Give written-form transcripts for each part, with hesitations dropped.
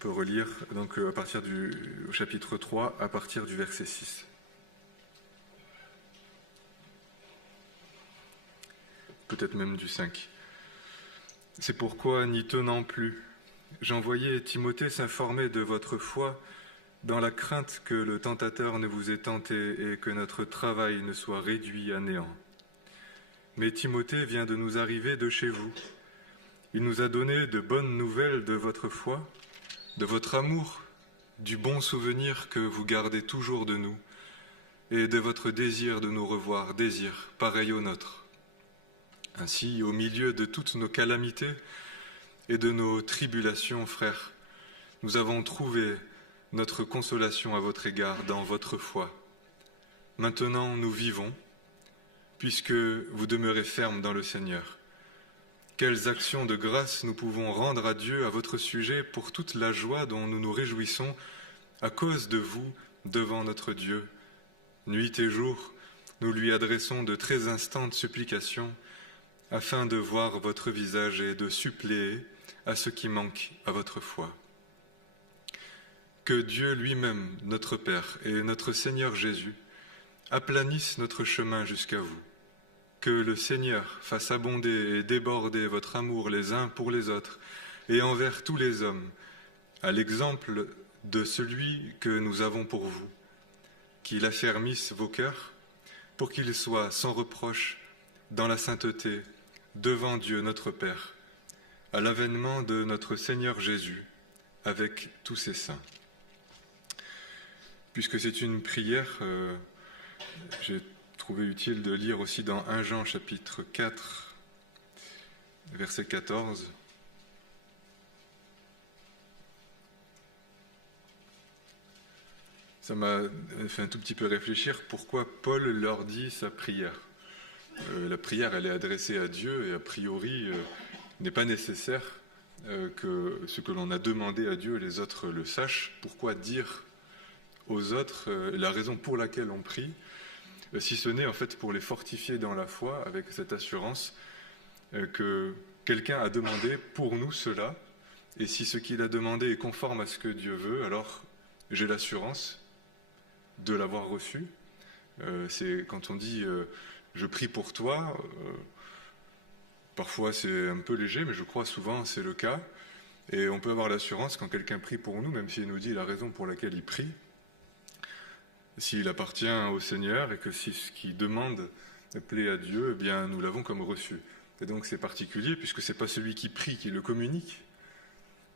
peut relire donc, au chapitre 3, à partir du verset 6. Peut-être même du 5. C'est pourquoi, n'y tenant plus, j'envoyai Timothée s'informer de votre foi dans la crainte que le tentateur ne vous ait tenté et que notre travail ne soit réduit à néant. Mais Timothée vient de nous arriver de chez vous. Il nous a donné de bonnes nouvelles de votre foi, de votre amour, du bon souvenir que vous gardez toujours de nous, et de votre désir de nous revoir, désir pareil au nôtre. Ainsi, au milieu de toutes nos calamités et de nos tribulations, frères, nous avons trouvé notre consolation à votre égard dans votre foi. Maintenant, nous vivons, puisque vous demeurez fermes dans le Seigneur. Quelles actions de grâce nous pouvons rendre à Dieu à votre sujet pour toute la joie dont nous nous réjouissons à cause de vous devant notre Dieu. Nuit et jour, nous lui adressons de très instantes supplications afin de voir votre visage et de suppléer à ce qui manque à votre foi. Que Dieu lui-même, notre Père et notre Seigneur Jésus, aplanisse notre chemin jusqu'à vous. Que le Seigneur fasse abonder et déborder votre amour les uns pour les autres et envers tous les hommes, à l'exemple de celui que nous avons pour vous, qu'il affermisse vos cœurs pour qu'ils soient sans reproche dans la sainteté devant Dieu notre Père, à l'avènement de notre Seigneur Jésus, avec tous ses saints. Puisque c'est une prière, j'ai trouvé utile de lire aussi dans 1 Jean chapitre 4, verset 14. Ça m'a fait un tout petit peu réfléchir pourquoi Paul leur dit sa prière. La prière, elle est adressée à Dieu et a priori, il n'est pas nécessaire que ce que l'on a demandé à Dieu, les autres le sachent. Pourquoi dire aux autres la raison pour laquelle on prie, si ce n'est en fait pour les fortifier dans la foi avec cette assurance que quelqu'un a demandé pour nous cela, et si ce qu'il a demandé est conforme à ce que Dieu veut, alors j'ai l'assurance de l'avoir reçu. C'est quand on dit je prie pour toi, parfois c'est un peu léger, mais je crois souvent c'est le cas, et on peut avoir l'assurance quand quelqu'un prie pour nous, même s'il nous dit la raison pour laquelle il prie, s'il appartient au Seigneur et que si ce qu'il demande plaît à Dieu, eh bien nous l'avons comme reçu. Et donc c'est particulier puisque c'est pas celui qui prie qui le communique.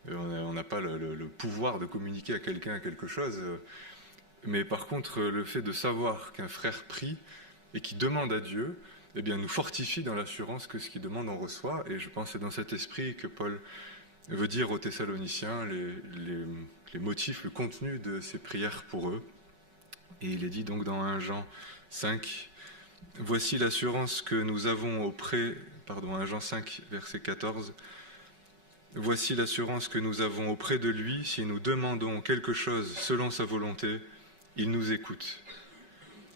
On n'a pas le pouvoir de communiquer à quelqu'un quelque chose, mais par contre le fait de savoir qu'un frère prie et qui demande à Dieu, eh bien nous fortifie dans l'assurance que ce qu'il demande on reçoit. Et je pense que c'est dans cet esprit que Paul veut dire aux Thessaloniciens les motifs, le contenu de ses prières pour eux. Et il est dit donc dans 1 Jean 5, « Voici l'assurance que nous avons 1 Jean 5, verset 14, « Voici l'assurance que nous avons auprès de lui, si nous demandons quelque chose selon sa volonté, il nous écoute.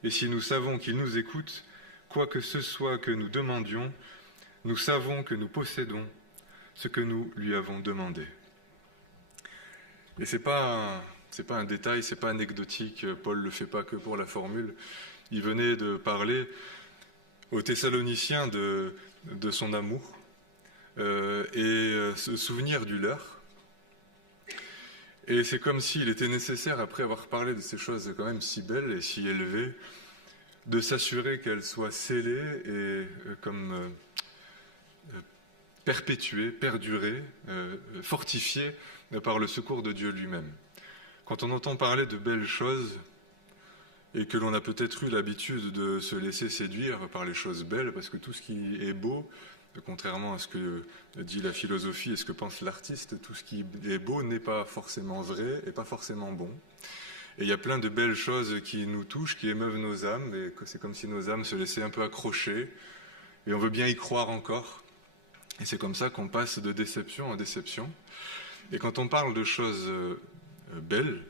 Et si nous savons qu'il nous écoute, quoi que ce soit que nous demandions, nous savons que nous possédons ce que nous lui avons demandé. » Et c'est pas un détail, c'est pas anecdotique, Paul ne le fait pas que pour la formule. Il venait de parler aux Thessaloniciens de son amour et se souvenir du leur. Et c'est comme s'il était nécessaire, après avoir parlé de ces choses quand même si belles et si élevées, de s'assurer qu'elles soient scellées et comme perpétuées, perdurées, fortifiées par le secours de Dieu lui-même. Quand on entend parler de belles choses et que l'on a peut-être eu l'habitude de se laisser séduire par les choses belles, parce que tout ce qui est beau, contrairement à ce que dit la philosophie et ce que pense l'artiste, tout ce qui est beau n'est pas forcément vrai et pas forcément bon. Et il y a plein de belles choses qui nous touchent, qui émeuvent nos âmes, et que c'est comme si nos âmes se laissaient un peu accrocher, et on veut bien y croire encore. Et c'est comme ça qu'on passe de déception en déception. Et quand on parle de choses belles,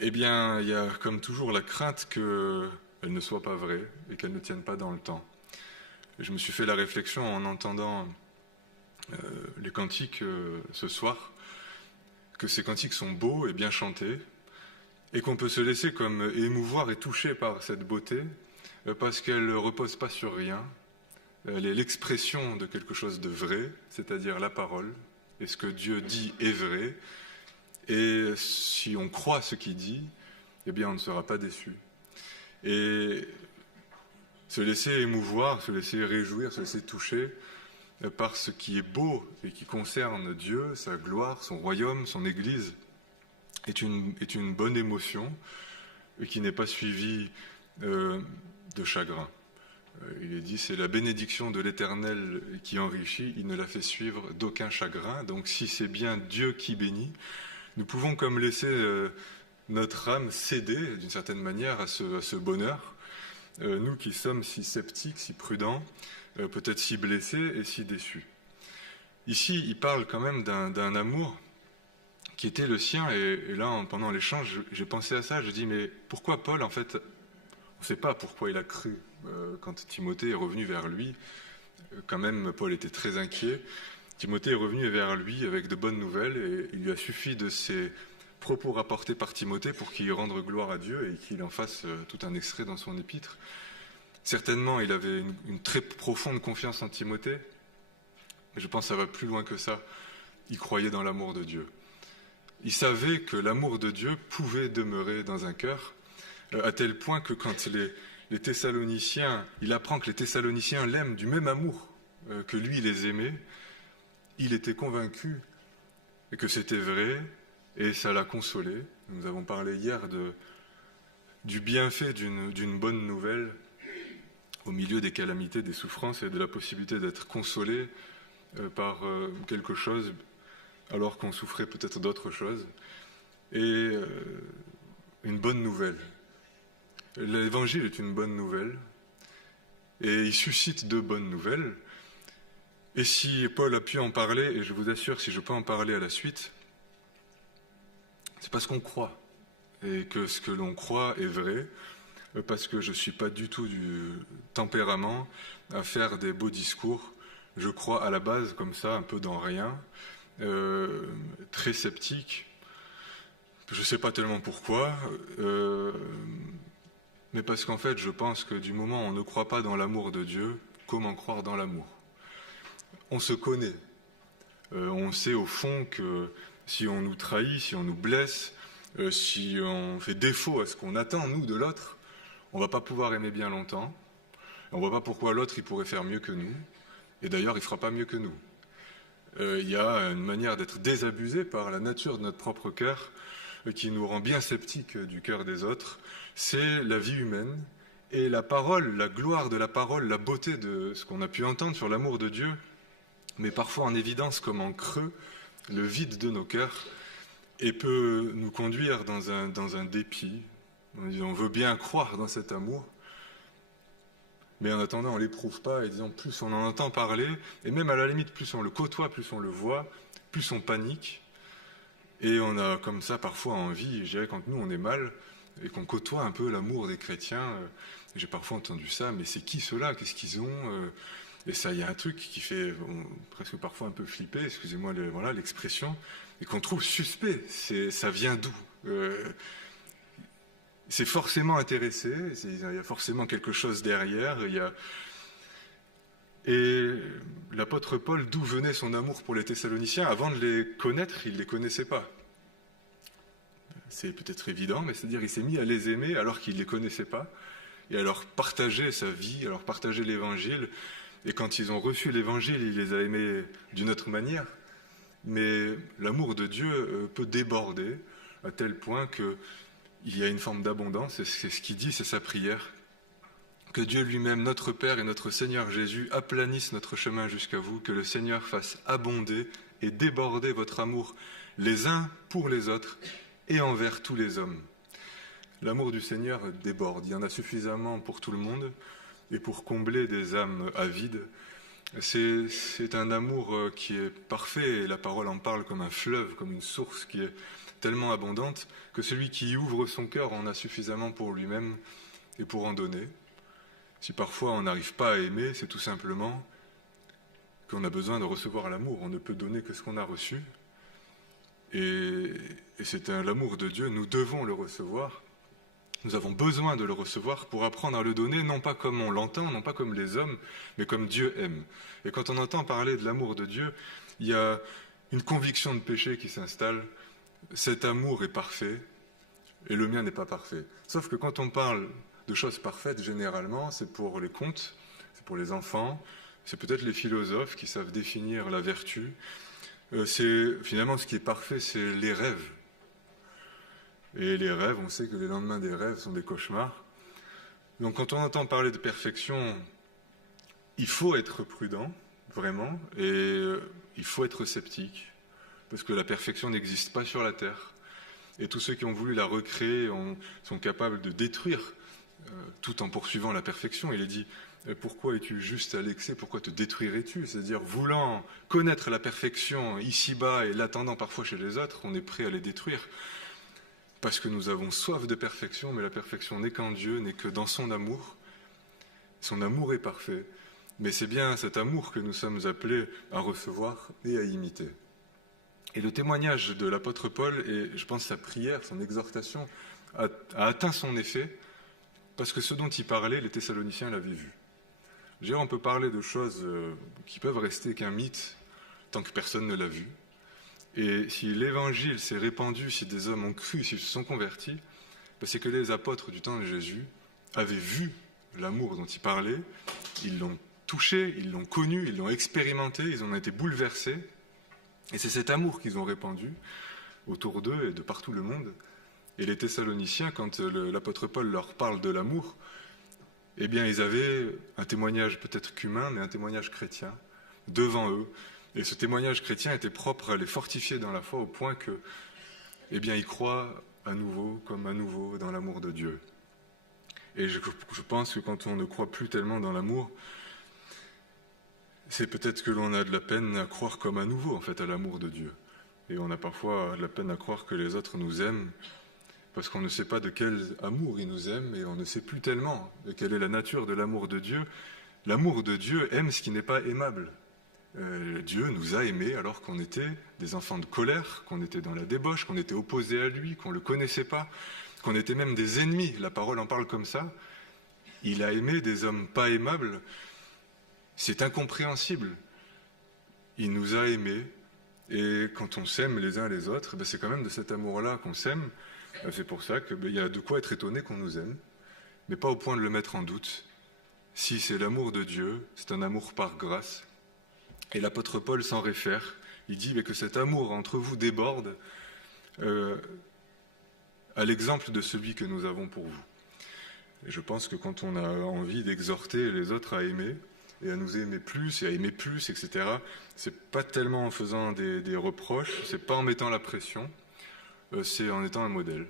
eh bien, il y a comme toujours la crainte qu'elles ne soient pas vraies et qu'elles ne tiennent pas dans le temps. Et je me suis fait la réflexion en entendant les cantiques ce soir. que ces cantiques sont beaux et bien chantés, et qu'on peut se laisser comme émouvoir et toucher par cette beauté, parce qu'elle ne repose pas sur rien. Elle est l'expression de quelque chose de vrai, c'est-à-dire la parole, et ce que Dieu dit est vrai, et si on croit ce qu'il dit, eh bien on ne sera pas déçu. Et se laisser émouvoir, se laisser réjouir, se laisser toucher par ce qui est beau et qui concerne Dieu, sa gloire, son royaume, son Église, est une bonne émotion et qui n'est pas suivie de chagrin. Il est dit, c'est la bénédiction de l'Éternel qui enrichit, il ne la fait suivre d'aucun chagrin. Donc si c'est bien Dieu qui bénit, nous pouvons comme laisser notre âme céder d'une certaine manière à ce bonheur, nous qui sommes si sceptiques, si prudents, peut-être si blessés et si déçus. Ici, il parle quand même d'un amour qui était le sien, et là, pendant l'échange, j'ai pensé à ça, je dis, mais pourquoi Paul, en fait, on ne sait pas pourquoi il a cru quand Timothée est revenu vers lui. Quand même, Paul était très inquiet. Timothée est revenu vers lui avec de bonnes nouvelles, et il lui a suffi de ses propos rapportés par Timothée pour qu'il rende gloire à Dieu et qu'il en fasse tout un extrait dans son épître. Certainement, il avait une très profonde confiance en Timothée, mais je pense que ça va plus loin que ça. Il croyait dans l'amour de Dieu. Il savait que l'amour de Dieu pouvait demeurer dans un cœur, à tel point que quand les Thessaloniciens, il apprend que les Thessaloniciens l'aiment du même amour que lui les aimait, il était convaincu que c'était vrai et ça l'a consolé. Nous avons parlé hier du bienfait d'une bonne nouvelle au milieu des calamités, des souffrances et de la possibilité d'être consolé par quelque chose alors qu'on souffrait peut-être d'autres choses. Et une bonne nouvelle. L'Évangile est une bonne nouvelle et il suscite de bonnes nouvelles. Et si Paul a pu en parler, et je vous assure, si je peux en parler à la suite, c'est parce qu'on croit et que ce que l'on croit est vrai, parce que je ne suis pas du tout du tempérament à faire des beaux discours. Je crois à la base comme ça, un peu dans rien, très sceptique. Je ne sais pas tellement pourquoi, mais parce qu'en fait, je pense que du moment où on ne croit pas dans l'amour de Dieu, comment croire dans l'amour ? On se connaît. On sait au fond que si on nous trahit, si on nous blesse, si on fait défaut à ce qu'on attend, nous, de l'autre, on ne va pas pouvoir aimer bien longtemps. On ne voit pas pourquoi l'autre, il pourrait faire mieux que nous. Et d'ailleurs, il ne fera pas mieux que nous. Il y a une manière d'être désabusé par la nature de notre propre cœur qui nous rend bien sceptiques du cœur des autres. C'est la vie humaine et la parole, la gloire de la parole, la beauté de ce qu'on a pu entendre sur l'amour de Dieu, mais parfois en évidence comme en creux, le vide de nos cœurs, et peut nous conduire dans un dépit. On veut bien croire dans cet amour, mais en attendant, on ne l'éprouve pas, et disons, plus on en entend parler, et même à la limite, plus on le côtoie, plus on le voit, plus on panique, et on a comme ça parfois envie, je dirais quand nous on est mal, et qu'on côtoie un peu l'amour des chrétiens, j'ai parfois entendu ça, mais c'est qui ceux-là, qu'est-ce qu'ils ont et ça, il y a un truc qui fait presque parfois un peu flipper, excusez-moi l'expression, et qu'on trouve suspect. Ça vient d'où c'est forcément intéressé, il y a forcément quelque chose derrière. Et l'apôtre Paul, d'où venait son amour pour les Thessaloniciens? Avant de les connaître, il ne les connaissait pas. C'est peut-être évident, mais c'est-à-dire qu'il s'est mis à les aimer alors qu'il ne les connaissait pas, et à leur partager sa vie, à leur partager l'Évangile. Et quand ils ont reçu l'Évangile, il les a aimés d'une autre manière. Mais l'amour de Dieu peut déborder à tel point qu'il y a une forme d'abondance, et c'est ce qu'il dit, c'est sa prière. Que Dieu lui-même, notre Père et notre Seigneur Jésus, aplanisse notre chemin jusqu'à vous, que le Seigneur fasse abonder et déborder votre amour les uns pour les autres et envers tous les hommes. L'amour du Seigneur déborde, il y en a suffisamment pour tout le monde, et pour combler des âmes avides. C'est un amour qui est parfait, et la parole en parle comme un fleuve, comme une source qui est tellement abondante que celui qui ouvre son cœur en a suffisamment pour lui-même et pour en donner. Si parfois on n'arrive pas à aimer, c'est tout simplement qu'on a besoin de recevoir l'amour. On ne peut donner que ce qu'on a reçu. Et et c'est l'amour de Dieu, nous devons le recevoir. Nous avons besoin de le recevoir pour apprendre à le donner, non pas comme on l'entend, non pas comme les hommes, mais comme Dieu aime. Et quand on entend parler de l'amour de Dieu, il y a une conviction de péché qui s'installe. Cet amour est parfait, et le mien n'est pas parfait. Sauf que quand on parle de choses parfaites, généralement, c'est pour les contes, c'est pour les enfants, c'est peut-être les philosophes qui savent définir la vertu. Finalement, ce qui est parfait, c'est les rêves. Et les rêves, on sait que les lendemains des rêves sont des cauchemars. Donc quand on entend parler de perfection, il faut être prudent, vraiment, et il faut être sceptique, parce que la perfection n'existe pas sur la terre. Et tous ceux qui ont voulu la recréer sont capables de détruire tout en poursuivant la perfection. Il est dit, pourquoi es-tu juste à l'excès, pourquoi te détruirais-tu? C'est-à-dire, voulant connaître la perfection ici-bas et l'attendant parfois chez les autres, on est prêt à les détruire. Parce que nous avons soif de perfection, mais la perfection n'est qu'en Dieu, n'est que dans son amour. Son amour est parfait, mais c'est bien cet amour que nous sommes appelés à recevoir et à imiter. Et le témoignage de l'apôtre Paul, et je pense sa prière, son exhortation, a atteint son effet, parce que ce dont il parlait, les Thessaloniciens l'avaient vu. Je veux dire, on peut parler de choses qui peuvent rester qu'un mythe, tant que personne ne l'a vu. Et si l'évangile s'est répandu, si des hommes ont cru, s'ils se sont convertis, c'est que les apôtres du temps de Jésus avaient vu l'amour dont il parlait, ils l'ont touché, ils l'ont connu, ils l'ont expérimenté, ils en ont été bouleversés. Et c'est cet amour qu'ils ont répandu autour d'eux et de partout le monde. Et les Thessaloniciens, quand l'apôtre Paul leur parle de l'amour, eh bien ils avaient un témoignage peut-être qu'humain, mais un témoignage chrétien devant eux. Et ce témoignage chrétien était propre à les fortifier dans la foi au point que, eh bien, ils croient à nouveau, comme à nouveau, dans l'amour de Dieu. Et je pense que quand on ne croit plus tellement dans l'amour, c'est peut-être que l'on a de la peine à croire comme à nouveau, en fait, à l'amour de Dieu. Et on a parfois de la peine à croire que les autres nous aiment, parce qu'on ne sait pas de quel amour ils nous aiment, et on ne sait plus tellement de quelle est la nature de l'amour de Dieu. L'amour de Dieu aime ce qui n'est pas aimable. Dieu nous a aimés alors qu'on était des enfants de colère, qu'on était dans la débauche, qu'on était opposés à lui, qu'on ne le connaissait pas, qu'on était même des ennemis. La parole en parle comme ça. Il a aimé des hommes pas aimables. C'est incompréhensible. Il nous a aimés. Et quand on s'aime les uns les autres, c'est quand même de cet amour-là qu'on s'aime. C'est pour ça qu'il y a de quoi être étonné qu'on nous aime, mais pas au point de le mettre en doute. Si c'est l'amour de Dieu, c'est un amour par grâce. Et l'apôtre Paul s'en réfère. Il dit que cet amour entre vous déborde à l'exemple de celui que nous avons pour vous. Et je pense que quand on a envie d'exhorter les autres à aimer, et à nous aimer plus, et à aimer plus, etc., c'est pas tellement en faisant des reproches, c'est pas en mettant la pression, c'est en étant un modèle.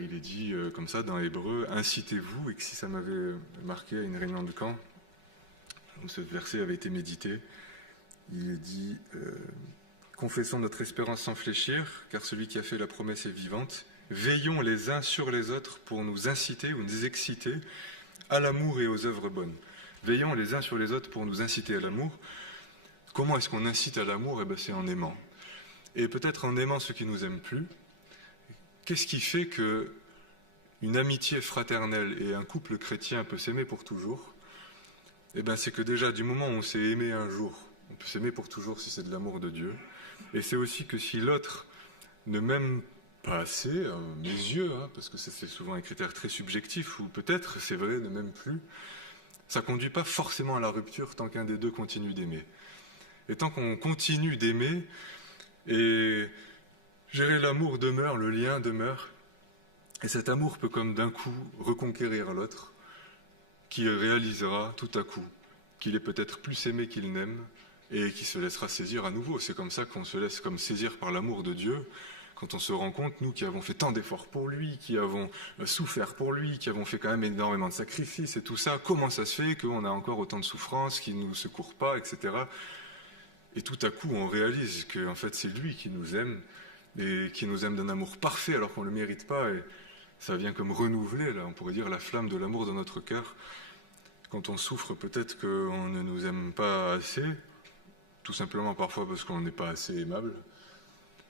Il est dit comme ça dans Hébreu, incitez-vous, et que si ça m'avait marqué à une réunion de camp, où ce verset avait été médité, il est dit confessons notre espérance sans fléchir, car celui qui a fait la promesse est vivante. Veillons les uns sur les autres pour nous inciter ou nous exciter à l'amour et aux œuvres bonnes. Veillons les uns sur les autres pour nous inciter à l'amour. Comment est-ce qu'on incite à l'amour? C'est en aimant. Et peut-être en aimant ceux qui ne nous aiment plus. Qu'est-ce qui fait qu'une amitié fraternelle et un couple chrétien peut s'aimer pour toujours? C'est que déjà, du moment où on s'est aimé un jour, on peut s'aimer pour toujours si c'est de l'amour de Dieu. Et c'est aussi que si l'autre ne m'aime pas assez, à mes yeux, parce que c'est souvent un critère très subjectif, ou peut-être, c'est vrai, ne m'aime plus, ça ne conduit pas forcément à la rupture tant qu'un des deux continue d'aimer. Et tant qu'on continue d'aimer, et gérer l'amour demeure, le lien demeure, et cet amour peut comme d'un coup reconquérir l'autre, qui réalisera tout à coup qu'il est peut-être plus aimé qu'il n'aime, et qui se laissera saisir à nouveau. C'est comme ça qu'on se laisse comme saisir par l'amour de Dieu, quand on se rend compte, nous qui avons fait tant d'efforts pour lui, qui avons souffert pour lui, qui avons fait quand même énormément de sacrifices et tout ça, comment ça se fait qu'on a encore autant de souffrances, qu'il ne nous secourt pas, etc. Et tout à coup, on réalise que en fait, c'est lui qui nous aime, et qui nous aime d'un amour parfait alors qu'on ne le mérite pas, et ça vient comme renouveler, là, on pourrait dire, la flamme de l'amour dans notre cœur. Quand on souffre, peut-être qu'on ne nous aime pas assez, tout simplement parfois parce qu'on n'est pas assez aimable.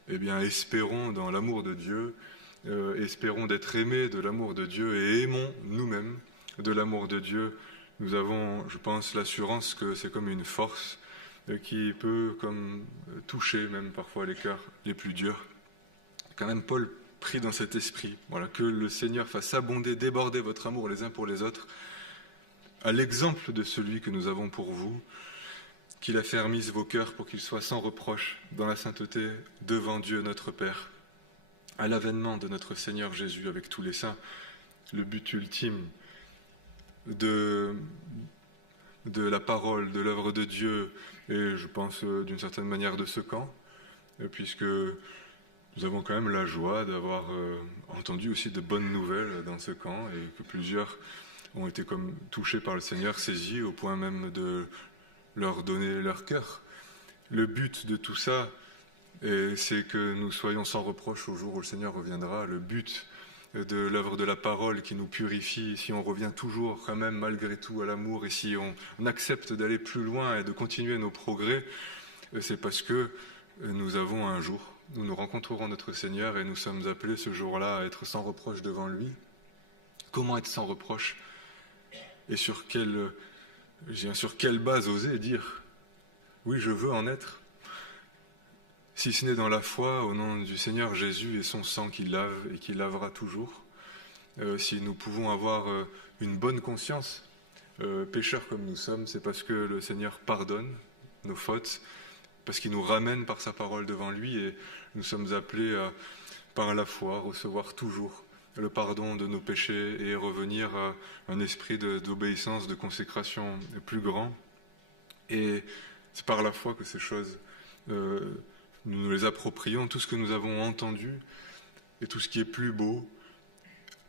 eh bien, espérons dans l'amour de Dieu, espérons d'être aimés de l'amour de Dieu et aimons nous-mêmes de l'amour de Dieu. Nous avons, je pense, l'assurance que c'est comme une force qui peut comme toucher même parfois les cœurs les plus durs. Quand même, Paul prie dans cet esprit, voilà, que le Seigneur fasse abonder, déborder votre amour les uns pour les autres, à l'exemple de celui que nous avons pour vous, qu'il affermisse vos cœurs pour qu'ils soient sans reproche dans la sainteté devant Dieu notre Père, à l'avènement de notre Seigneur Jésus avec tous les saints. Le but ultime de la parole, de l'œuvre de Dieu, et je pense d'une certaine manière de ce camp, puisque nous avons quand même la joie d'avoir entendu aussi de bonnes nouvelles dans ce camp, et que plusieurs ont été comme touchés par le Seigneur, saisis au point même de leur donner leur cœur. Le but de tout ça, c'est que nous soyons sans reproche au jour où le Seigneur reviendra. Le but de l'œuvre de la parole qui nous purifie, si on revient toujours quand même malgré tout à l'amour, et si on accepte d'aller plus loin et de continuer nos progrès, c'est parce que nous avons un jour, nous nous rencontrerons notre Seigneur et nous sommes appelés ce jour-là à être sans reproche devant lui. Comment être sans reproche et sur quelle base oser dire « Oui, je veux en être », si ce n'est dans la foi au nom du Seigneur Jésus et son sang qui lave et qui lavera toujours. Si nous pouvons avoir une bonne conscience, pécheurs comme nous sommes, c'est parce que le Seigneur pardonne nos fautes, parce qu'il nous ramène par sa parole devant lui, et nous sommes appelés à, par la foi, recevoir toujours le pardon de nos péchés et revenir à un esprit d'obéissance, de consécration plus grand. Et c'est par la foi que ces choses, nous nous les approprions. Tout ce que nous avons entendu et tout ce qui est plus beau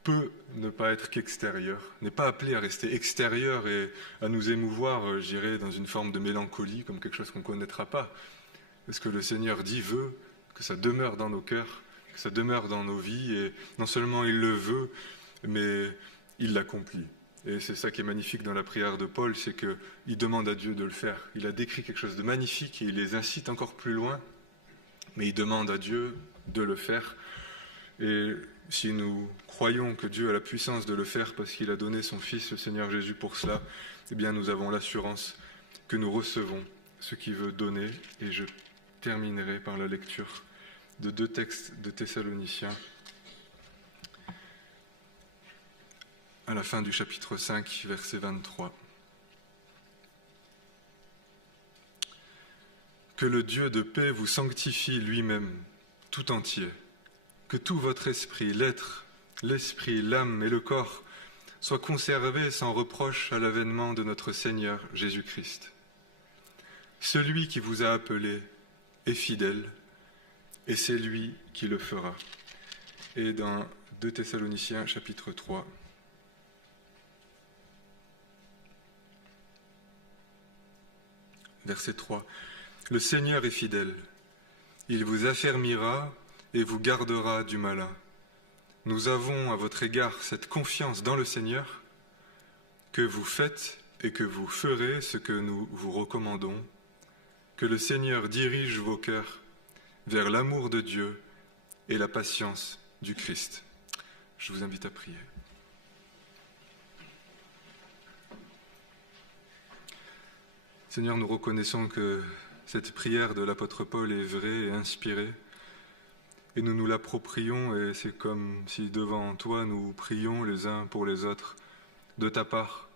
peut ne pas être qu'extérieur, n'est pas appelé à rester extérieur et à nous émouvoir, je dirais, dans une forme de mélancolie, comme quelque chose qu'on ne connaîtra pas. Ce que le Seigneur dit veut que ça demeure dans nos cœurs, que ça demeure dans nos vies, et non seulement il le veut, mais il l'accomplit. Et c'est ça qui est magnifique dans la prière de Paul, c'est qu'il demande à Dieu de le faire. Il a décrit quelque chose de magnifique et il les incite encore plus loin, mais il demande à Dieu de le faire. Et si nous croyons que Dieu a la puissance de le faire parce qu'il a donné son Fils, le Seigneur Jésus, pour cela, eh bien nous avons l'assurance que nous recevons ce qu'il veut donner. Et je terminerai par la lecture de 2 textes de Thessaloniciens, à la fin du chapitre 5, verset 23. Que le Dieu de paix vous sanctifie lui-même, tout entier. Que tout votre esprit, l'être, l'esprit, l'âme et le corps soient conservés sans reproche à l'avènement de notre Seigneur Jésus-Christ. Celui qui vous a appelé est fidèle, et c'est lui qui le fera. Et dans 2 Thessaloniciens, chapitre 3, verset 3. Le Seigneur est fidèle, il vous affermira et vous gardera du malin. Nous avons à votre égard cette confiance dans le Seigneur, que vous faites et que vous ferez ce que nous vous recommandons, que le Seigneur dirige vos cœurs vers l'amour de Dieu et la patience du Christ. Je vous invite à prier. Seigneur, nous reconnaissons que cette prière de l'apôtre Paul est vraie et inspirée, et nous nous l'approprions, et c'est comme si devant toi nous prions les uns pour les autres de ta part,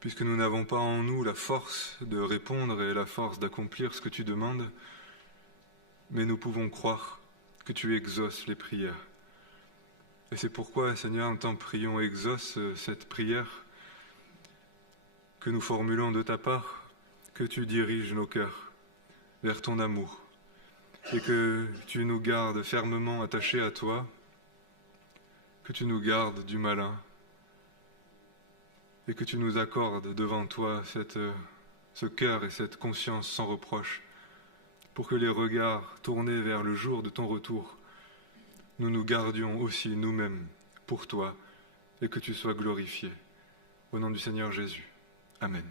puisque nous n'avons pas en nous la force de répondre et la force d'accomplir ce que tu demandes, mais nous pouvons croire que tu exauces les prières. Et c'est pourquoi, Seigneur, en t'en prions, exauce cette prière que nous formulons de ta part, que tu diriges nos cœurs vers ton amour, et que tu nous gardes fermement attachés à toi, que tu nous gardes du malin, et que tu nous accordes devant toi ce cœur et cette conscience sans reproche, pour que les regards tournés vers le jour de ton retour, nous nous gardions aussi nous-mêmes pour toi, et que tu sois glorifié. Au nom du Seigneur Jésus. Amen.